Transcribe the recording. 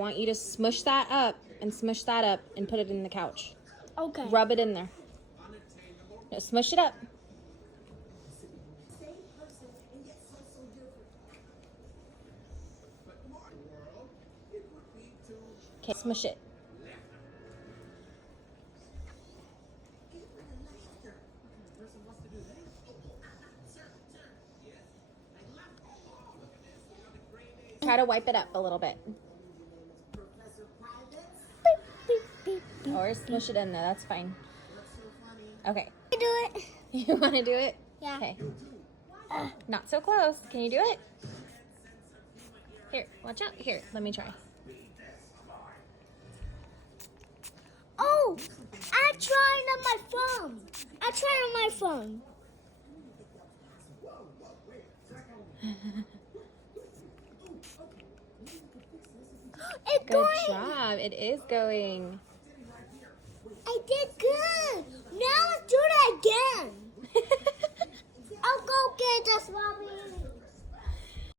I want you to smush that up and smush that up and put it in the couch. Okay. Rub it in there. No, smush it up. Okay, smush it. Try to wipe it up a little bit. Or smush it in there, that's fine. Okay. I do it. You want to do it? Yeah. Okay. Not so close. Can you do it? Here, watch out. Here, let me try. Oh, I tried on my phone. I tried on my phone. It's Good going. job. It is going. I did good.